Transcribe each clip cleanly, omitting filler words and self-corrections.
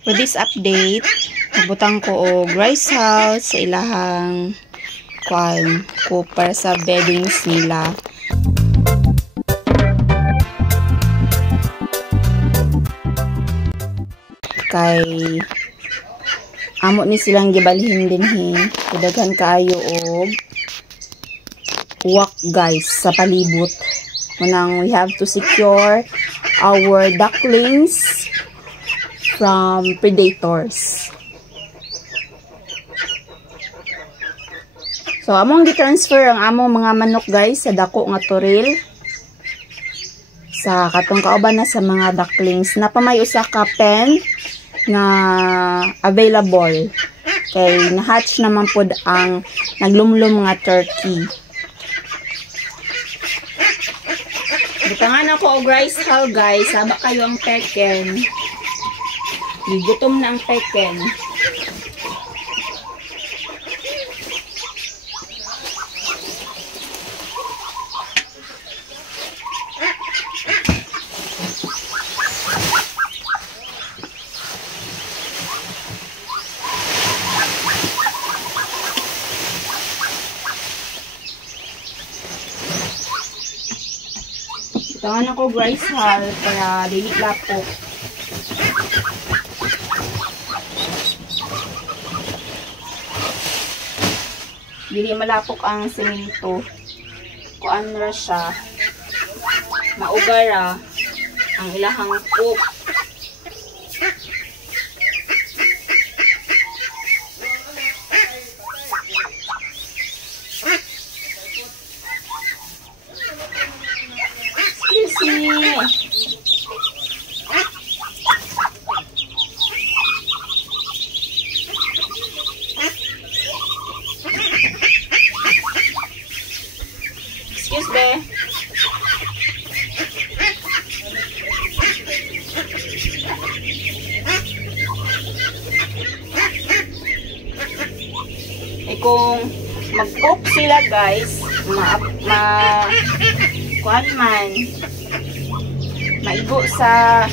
For this update, nabutang ko og rice hull sa ilahang cooper sa beddings nila. Kay amo ni silang gibalhin dinhi, daghan kaayo og uwak guys sa palibot. Munang we have to secure our ducklings from predators. So among gi-transfer ang among mga manok guys sa dako nga turil sa katong kauban na sa mga ducklings. Napamay usa ka pen na available kay na-hatch naman pod ang naglumlum nga turkey. Butangan ako og rice hull guys, haba kayo ang peken. Gigutom na ang peken. Butangan ako og rice hull para dili lapok. Dili malapok ang semento. Kuan ra siya. Maugara ang ilahang cook. Excuse me. Excuse me. Kung mag-cook sila guys, kuan man maigo sa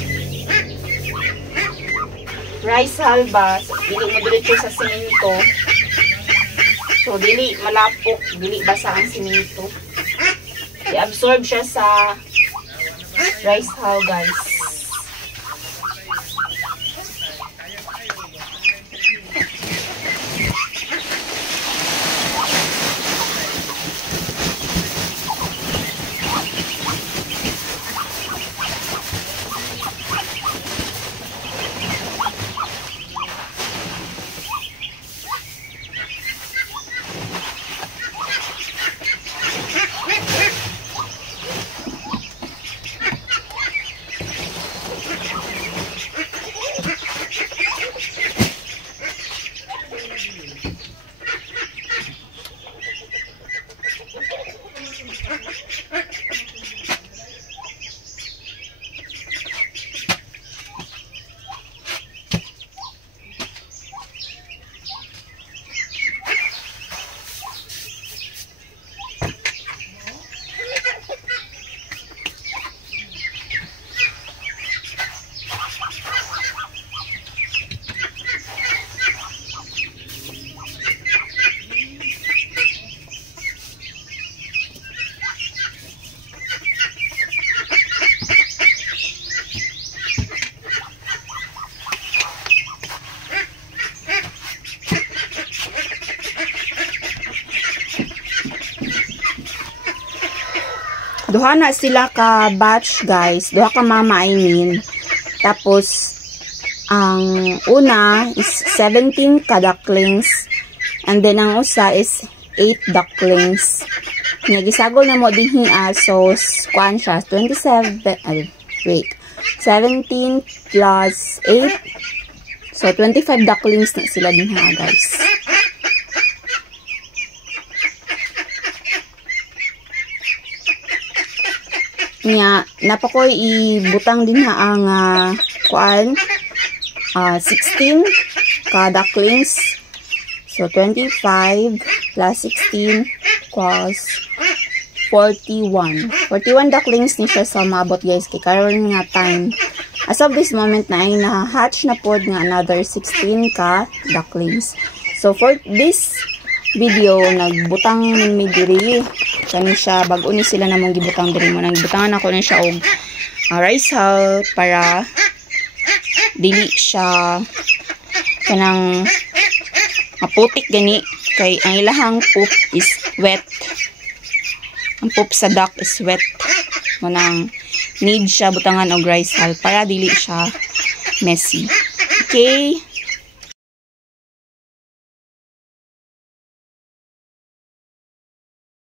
rice hull ba, dili mo diretso sa semento. So dili malapok, dili basa ang semento. I-absorb siya sa rice hull guys. Duha na sila ka batch guys, duha ka mama I mean. Tapos ang una is 17 ka ducklings and then ang usa is 8 ducklings. Nya gisagol na mo dinhi so kuan siya 17 plus 8, so 25 ducklings na sila dinhi guys. Nya napakoy ibutang din ang kuan 16 ka ducklings, so 25 plus 16 equals 41 ducklings ni siya sa maabot guys kay karon nga time As of this moment na ay na-hatch na pod nga another 16 ka ducklings. So for this video, nagbutang ni diri kani siya, bago ni sila namong gibutang diri mo. Nagbutangan ako ni siya og rice hull para dili siya kanang maputik gani, kay ang ilahang poop is wet. Ang poop sa duck is wet. Manang need siya butangan og rice hull para dili siya messy. Okay?